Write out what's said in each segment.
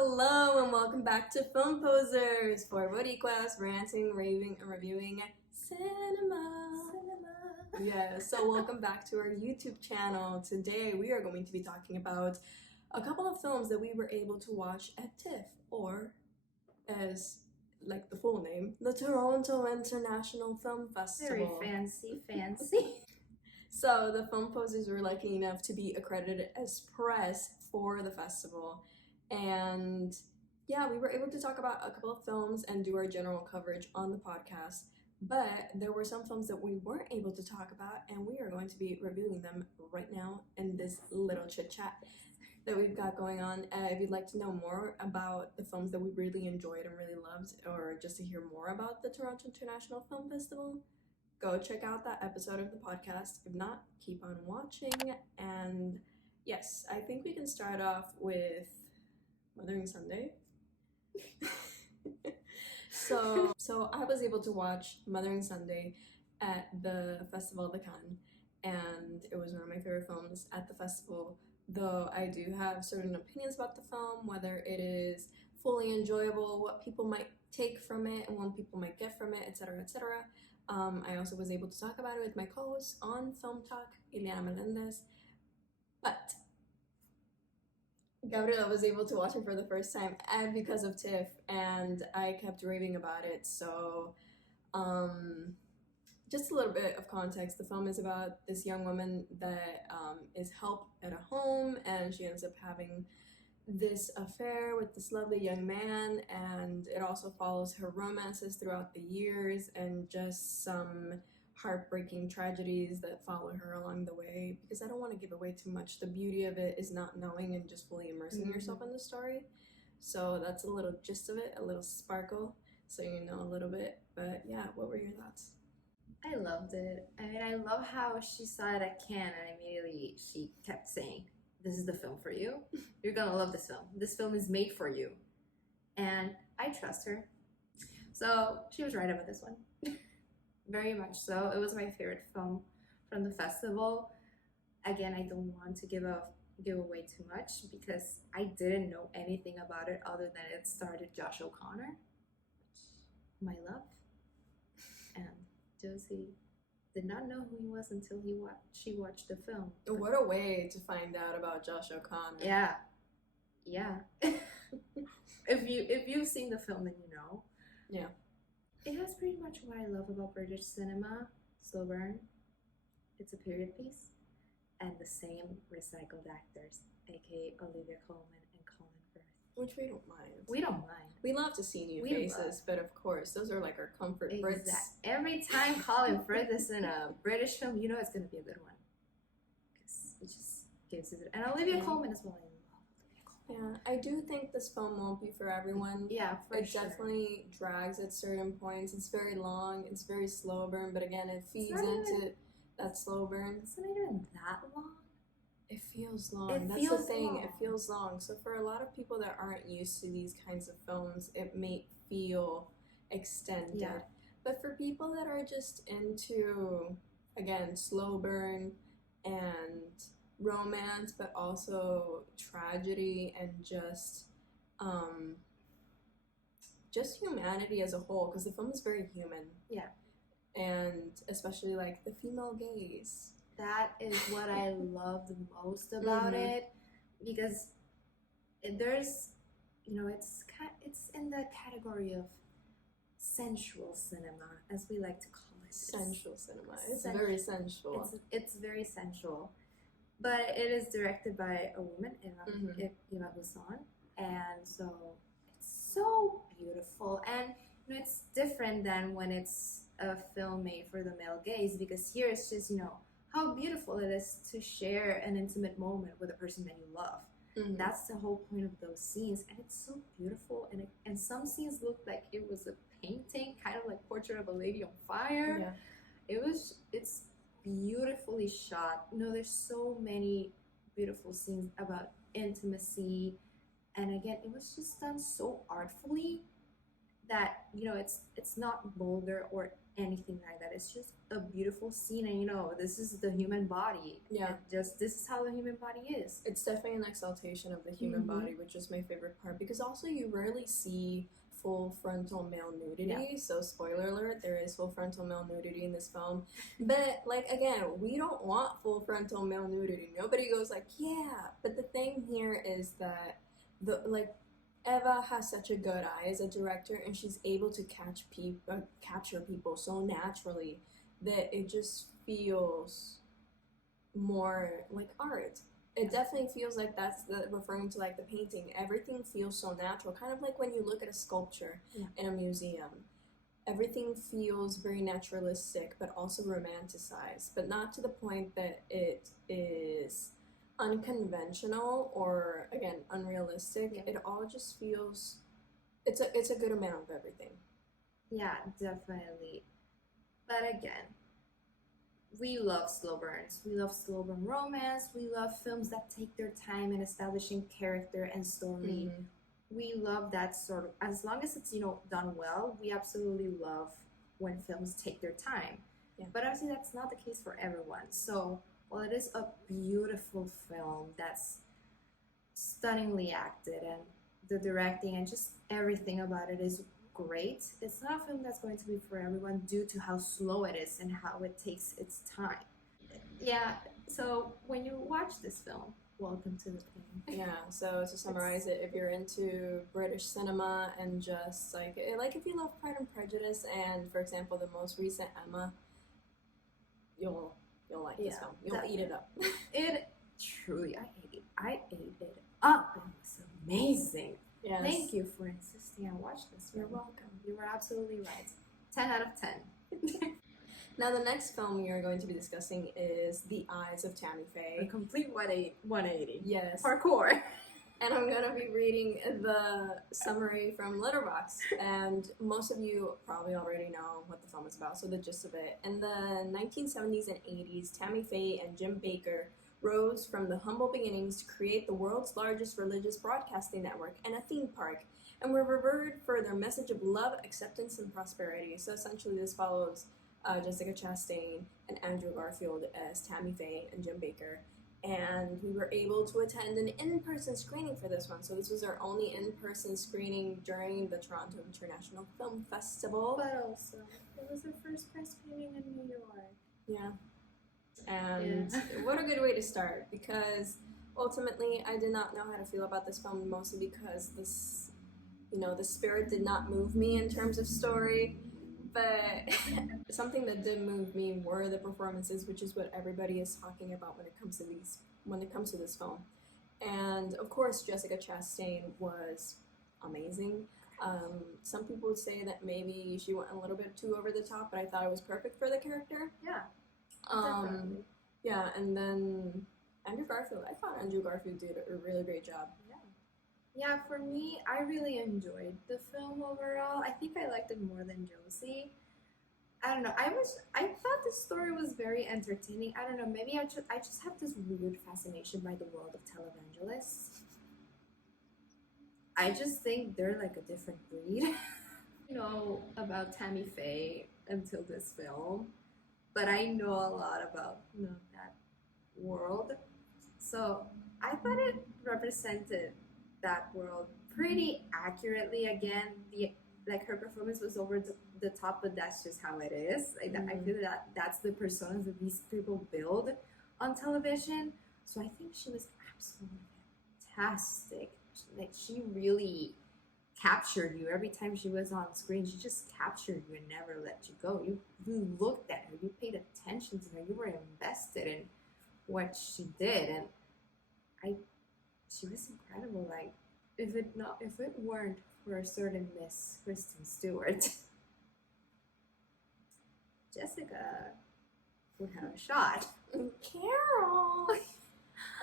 Hello and welcome back to Film Posers for Boricuas ranting, raving, and reviewing cinema. Yeah, so welcome back to our YouTube channel. Today we are going to be talking about a couple of films that we were able to watch at TIFF, or as like the full name, the Toronto International Film Festival. Very fancy. So the Film Posers were lucky enough to be accredited as press for the festival. And yeah, we were able to talk about a couple of films and do our general coverage on the podcast. But there were some films that we weren't able to talk about, and we are going to be reviewing them right now in this little chit chat that we've got going on. If you'd like to know more about the films that we really enjoyed and really loved, or just to hear more about the Toronto International Film Festival, go check out that episode of the podcast. If not, keep on watching. And yes, I think we can start off with Mothering Sunday. So I was able to watch Mothering Sunday at the Festival de Cannes, and it was one of my favorite films at the festival, though I do have certain opinions about the film, whether it is fully enjoyable, what people might take from it, and what people might get from it, etc., etc. I also was able to talk about it with my co-host on Film Talk, Ileana Melendez, but Gabriela was able to watch it for the first time, and because of TIFF, and I kept raving about it. So, just a little bit of context. The film is about this young woman that is helped at a home, and she ends up having this affair with this lovely young man, and it also follows her romances throughout the years and just some heartbreaking tragedies that follow her along the way, because I don't want to give away too much. The beauty of it is not knowing and just fully immersing yourself in the story. So that's a little gist of it, a little sparkle, so you know a little bit. But yeah, what were your thoughts? I loved it. I mean, I love how she saw it at Cannes and immediately she kept saying, "This is the film for you. You're gonna love this film. This film is made for you." And I trust her. So she was right about this one. Very much so. It was my favorite film from the festival. Again, I don't want to give away too much because I didn't know anything about it other than it starred Josh O'Connor, my love, and Josie did not know who he was until she watched the film. What a way to find out about Josh O'Connor. Yeah. If you've seen the film, then you know. Yeah. It has pretty much what I love about British cinema. Slow burn. It's a period piece, and the same recycled actors, aka Olivia Colman and Colin Firth. Which we don't mind. We don't mind. We love to see new faces, but of course, those are like our comfort Brits. Every time Colin Firth is in a British film, you know it's going to be a good one. Because it just gives it. And Olivia Colman as well. Yeah, I do think this film won't be for everyone. Yeah, it definitely drags at certain points. It's very long. It's very slow burn, but again, it feeds into that slow burn. It's not even that long. It feels long. That's the thing. It feels long. So for a lot of people that aren't used to these kinds of films, it may feel extended. Yeah. But for people that are just into, again, slow burn and romance, but also tragedy and just humanity as a whole, because the film is very human. Yeah. And especially like the female gaze. That is what I love the most about it, because there's, it's in the category of sensual cinema, as we like to call it. Sensual cinema. It's very sensual. It's very sensual. But it is directed by a woman, Eva Husson, and so it's so beautiful. And it's different than when it's a film made for the male gaze, because here it's just, how beautiful it is to share an intimate moment with a person that you love. That's the whole point of those scenes, and it's so beautiful. And some scenes look like it was a painting, kind of like Portrait of a Lady on Fire. Yeah. It's beautifully shot. There's so many beautiful scenes about intimacy, and again, it was just done so artfully that it's not vulgar or anything like that. It's just a beautiful scene, and you know, this is the human body. Yeah. Just this is how the human body is. It's definitely an exaltation of the human body, which is my favorite part, because also you rarely see full frontal male nudity. So spoiler alert, there is full frontal male nudity in this film. But like, again, we don't want full frontal male nudity. Nobody goes like, yeah. But the thing here is that Eva has such a good eye as a director, and she's able to capture people so naturally that it just feels more like art. It definitely feels like that's referring to like the painting. Everything feels so natural, kind of like when you look at a sculpture in a museum. Everything feels very naturalistic, but also romanticized, but not to the point that it is unconventional or, again, unrealistic. It all just feels, it's a good amount of everything. Yeah, definitely. But again, we love slow burns. We love slow burn romance. We love films that take their time in establishing character and story. We love that sort of, as long as it's, you know, done well, we absolutely love when films take their time. But obviously that's not the case for everyone. So while it is a beautiful film that's stunningly acted, and the directing and just everything about it is great, it's not a film that's going to be for everyone due to how slow it is and how it takes its time. Yeah, so when you watch this film, welcome to the pain. Yeah, so to summarize it, if you're into British cinema and just like if you love Pride and Prejudice and, for example, the most recent Emma, you'll like this film. You'll eat it up. It truly, I ate it up. It was amazing. Yes. Thank you for insisting I watch this film. You're welcome. You were absolutely right. 10 out of 10. Now the next film we are going to be discussing is The Eyes of Tammy Faye. A complete 180. Yes. Parkour. And I'm going to be reading the summary from Letterboxd, and most of you probably already know what the film is about, so the gist of it. In the 1970s and 80s, Tammy Faye and Jim Baker rose from the humble beginnings to create the world's largest religious broadcasting network and a theme park, and were revered for their message of love, acceptance, and prosperity. So essentially this follows Jessica Chastain and Andrew Garfield as Tammy Faye and Jim Baker. And we were able to attend an in-person screening for this one. So this was our only in-person screening during the Toronto International Film Festival. But also, it was our first press screening in New York. Yeah. And what a good way to start, because ultimately I did not know how to feel about this film, mostly because this, the spirit did not move me in terms of story. But something that did move me were the performances, which is what everybody is talking about when it comes to this film. And of course, Jessica Chastain was amazing. Some people would say that maybe she went a little bit too over the top, but I thought it was perfect for the character. Yeah. Definitely. Yeah, and then Andrew Garfield. I thought Andrew Garfield did a really great job. Yeah, for me, I really enjoyed the film overall. I think I liked it more than Josie. I don't know. I thought the story was very entertaining. I don't know. Maybe I just have this weird fascination by the world of televangelists. I just think they're like a different breed. I know about Tammy Faye until this film, but I know a lot about that world. So I thought it represented that world pretty accurately. Again, her performance was over the top, but that's just how it is. I feel that that's the personas that these people build on television. So I think she was absolutely fantastic. Like, she really captured you every time she was on screen. She just captured you and never let you go. You looked at her, you paid attention to her, you were invested in what she did, and she was incredible. Like, if it weren't for a certain Miss Kristen Stewart, Jessica would have a shot. Carol.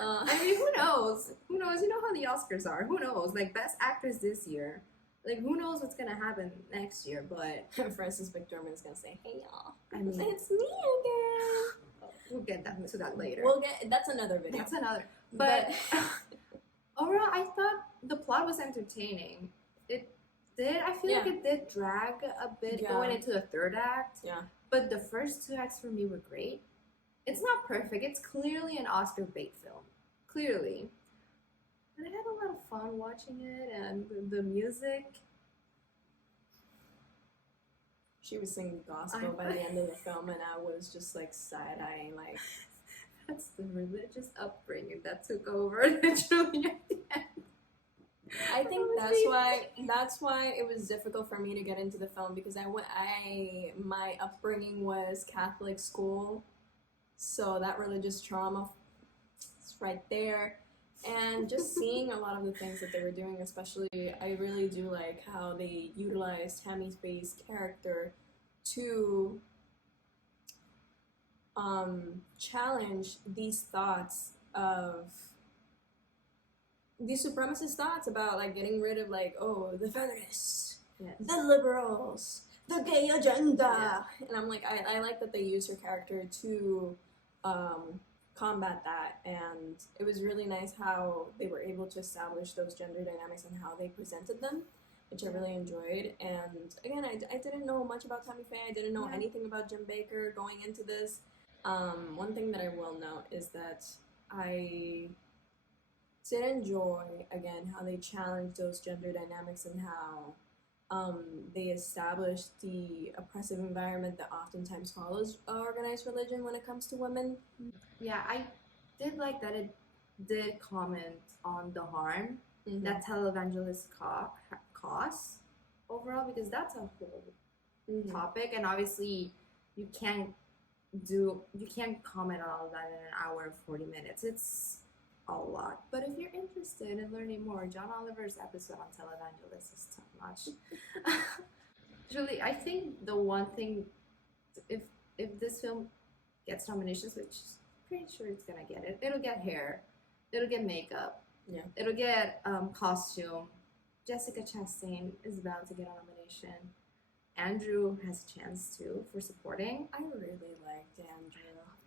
I mean, who knows? Who knows? You know how the Oscars are. Who knows? Like, Best Actress this year. Like, who knows what's gonna happen next year? But Frances McDormand is gonna say, "Hey y'all, I mean, it's me again." We'll get to that later. That's another video. That's another. But overall, I thought the plot was entertaining. I feel like it did drag a bit going into the third act. Yeah. But the first 2 acts for me were great. It's not perfect. It's clearly an Oscar bait film. Clearly. And I had a lot of fun watching it, and the music. She was singing gospel by the end of the film, and I was just like side-eyeing, like. That's the religious upbringing that took over literally at the end. I think that's why it was difficult for me to get into the film, because my upbringing was Catholic school, so that religious trauma is right there, and just seeing a lot of the things that they were doing, especially I really do like how they utilized Tammy Faye's character to challenge these thoughts of these supremacist thoughts about like getting rid of like, oh, the feminists, the liberals, the gay agenda, and I'm like, I like that they used her character to combat that, and it was really nice how they were able to establish those gender dynamics and how they presented them, which I really enjoyed. And again, I didn't know much about Tammy Faye. I didn't know anything about Jim Baker going into this. One thing that I will note is that I did enjoy, again, how they challenged those gender dynamics and how they established the oppressive environment that oftentimes follows organized religion when it comes to women. Yeah, I did like that it did comment on the harm that televangelists cause overall, because that's a whole topic, and obviously you can't comment on all of that in an hour and 40 minutes. It's a lot. But if you're interested in learning more, John Oliver's episode on televangelists is top notch. Julie, I think the one thing, if this film gets nominations, which I'm pretty sure it's gonna get it, it'll get hair, it'll get makeup, it'll get costume. Jessica Chastain is bound to get a nomination. Andrew has a chance too for supporting. I really liked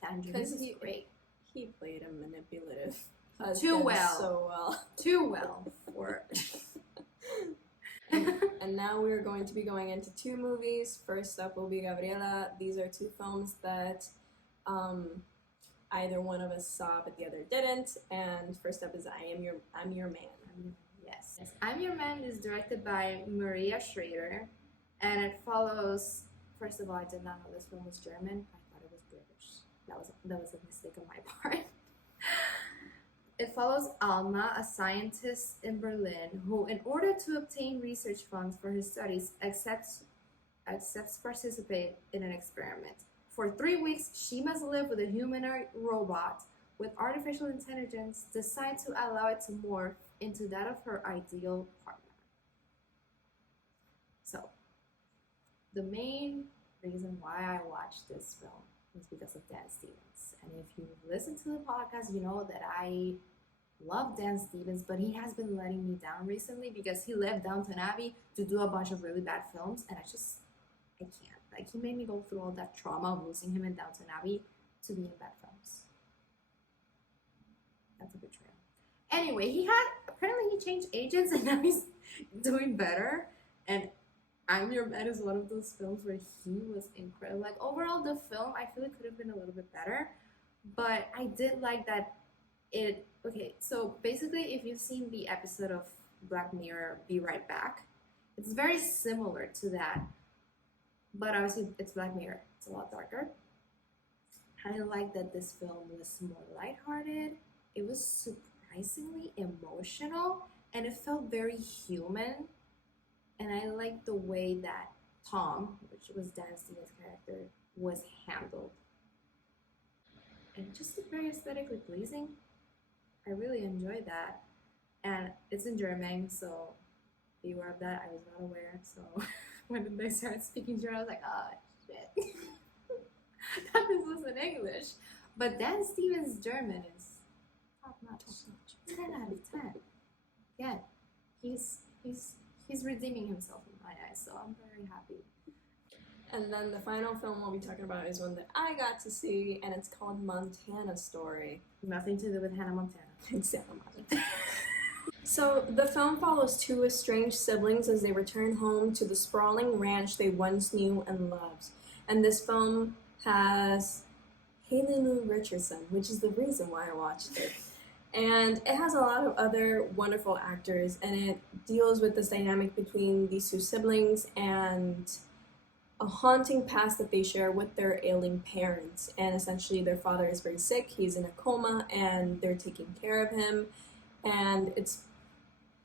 Andrew. Because he's great. He played a manipulative too well. So well. Too well for. And now we're going to be going into 2 movies. First up will be Gabriela. These are 2 films that either one of us saw but the other didn't. And first up is I'm Your Man. Yes. I'm Your Man is directed by Maria Schrader, and it follows. First of all, I did not know this film was German. I thought it was British. That was a mistake on my part. It follows Alma, a scientist in Berlin, who, in order to obtain research funds for his studies, accepts to participate in an experiment. For 3 weeks, she must live with a humanoid robot with artificial intelligence designed to allow it to morph into that of her ideal partner. So, the main reason why I watched this film was because of Dan Stevens. And if you listen to the podcast, you know that I love Dan Stevens, but he has been letting me down recently because he left Downton Abbey to do a bunch of really bad films, and I can't. Like, he made me go through all that trauma of losing him in Downton Abbey to be in bad films. That's a betrayal. Anyway, apparently he changed agents and now he's doing better. And I'm Your Man is one of those films where he was incredible. Like, overall, the film, I feel it could have been a little bit better. But I did like that okay, so basically, if you've seen the episode of Black Mirror, Be Right Back, it's very similar to that. But obviously, it's Black Mirror. It's a lot darker. I like that this film was more lighthearted. It was surprisingly emotional, and it felt very human. And I liked the way that Tom, which was Dan Stevens' character, was handled. And just very aesthetically pleasing. I really enjoyed that. And it's in German, so be aware of that. I was not aware, so when they started speaking German, I was like, oh, shit. That this was in English. But Dan Stevens' German is top notch. 10 out of 10. Yeah, he's redeeming himself in my eyes, so I'm very happy. And then the final film we'll be talking about is one that I got to see, and it's called Montana Story. Nothing to do with Hannah Montana. It's Santa Montana. So, the film follows two estranged siblings as they return home to the sprawling ranch they once knew and loved. And this film has Haley Lou Richardson, which is the reason why I watched it. And it has a lot of other wonderful actors, and it deals with this dynamic between these two siblings and a haunting past that they share with their ailing parents. And essentially, their father is very sick, he's in a coma, and they're taking care of him. And it's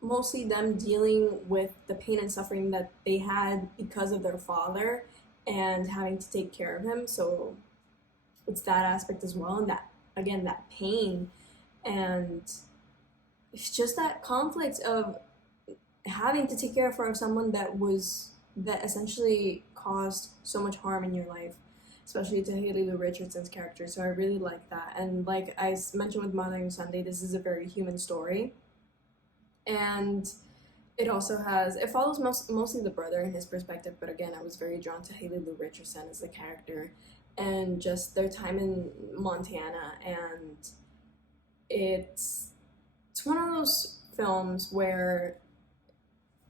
mostly them dealing with the pain and suffering that they had because of their father and having to take care of him. So it's that aspect as well, and that, again, that pain, and it's just that conflict of having to take care of someone that essentially caused so much harm in your life, especially to Haley Lou Richardson's character. So I really like that. And like I mentioned with Mothering Sunday, this is a very human story. And it follows mostly the brother and his perspective, but again, I was very drawn to Haley Lou Richardson as a character and just their time in Montana. And it's one of those films where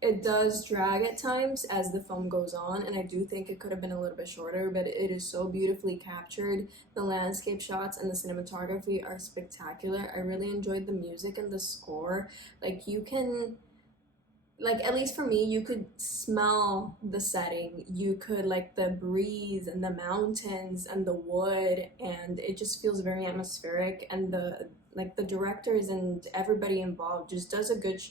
it does drag at times as the film goes on, and I do think it could have been a little bit shorter, but it is so beautifully captured. The landscape shots and the cinematography are spectacular. I really enjoyed the music and the score. Like, you can, like, at least for me, you could smell the setting. You could, like, the breeze and the mountains and the wood, and it just feels very atmospheric. And the directors and everybody involved just does a good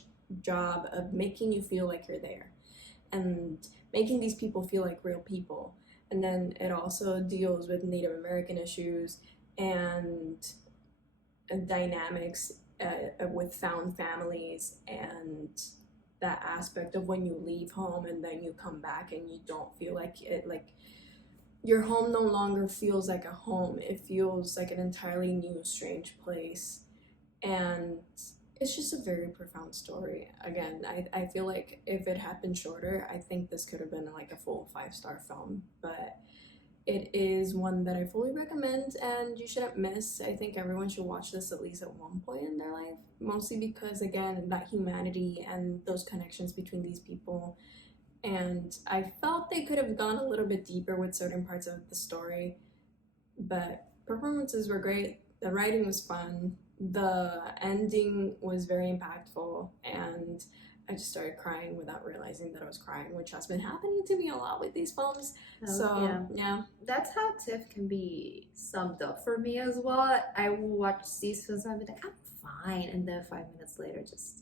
job of making you feel like you're there and making these people feel like real people. And then it also deals with Native American issues and dynamics with found families, and that aspect of when you leave home and then you come back and you don't feel like it, like your home no longer feels like a home. It feels like an entirely new, strange place. And it's just a very profound story. Again, I feel like if it had been shorter, I think this could have been like a full 5-star film. But it is one that I fully recommend and you shouldn't miss. I think everyone should watch this at least at one point in their life. Mostly because, again, that humanity and those connections between these people. And I felt they could have gone a little bit deeper with certain parts of the story. But performances were great. The writing was fun. The ending was very impactful, and I just started crying without realizing that I was crying, which has been happening to me a lot with these films. Yeah. That's how TIFF can be summed up for me as well. I will watch these films and I'll be like, I'm fine, and then 5 minutes later, just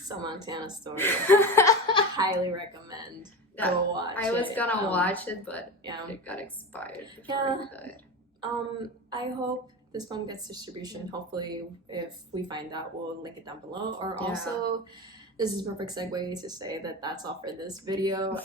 So Montana Story. Highly recommend. Go watch it. I was gonna watch it, but it got expired before it died. I hope this film gets distribution. Hopefully, if we find out, we'll link it down below. Or also, this is a perfect segue to say that that's all for this video.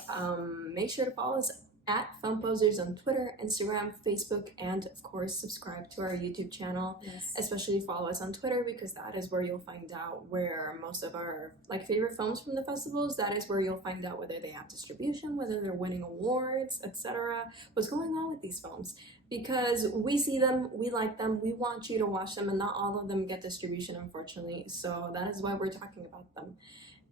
Make sure to follow us at Film Posers on Twitter, Instagram, Facebook, and of course, subscribe to our YouTube channel. Yes. Especially follow us on Twitter, because that is where you'll find out where most of our favorite films from the festivals. That is where you'll find out whether they have distribution, whether they're winning awards, etc. What's going on with these films. Because we see them, we like them, we want you to watch them, and not all of them get distribution, unfortunately. So that is why we're talking about them.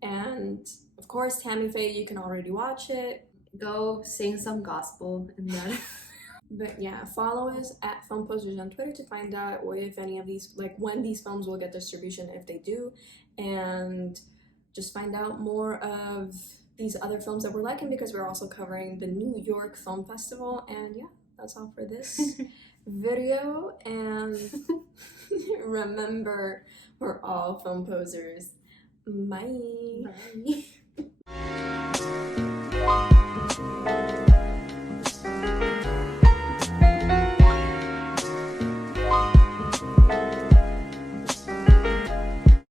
And of course, Tammy Faye, you can already watch it. Go sing some gospel and then. But yeah, follow us at Film Posers on Twitter to find out if any of these, when these films will get distribution, if they do, and just find out more of these other films that we're liking, because we're also covering the New York Film Festival. And yeah, that's all for this video. And remember, we're all film posers. Bye. Bye.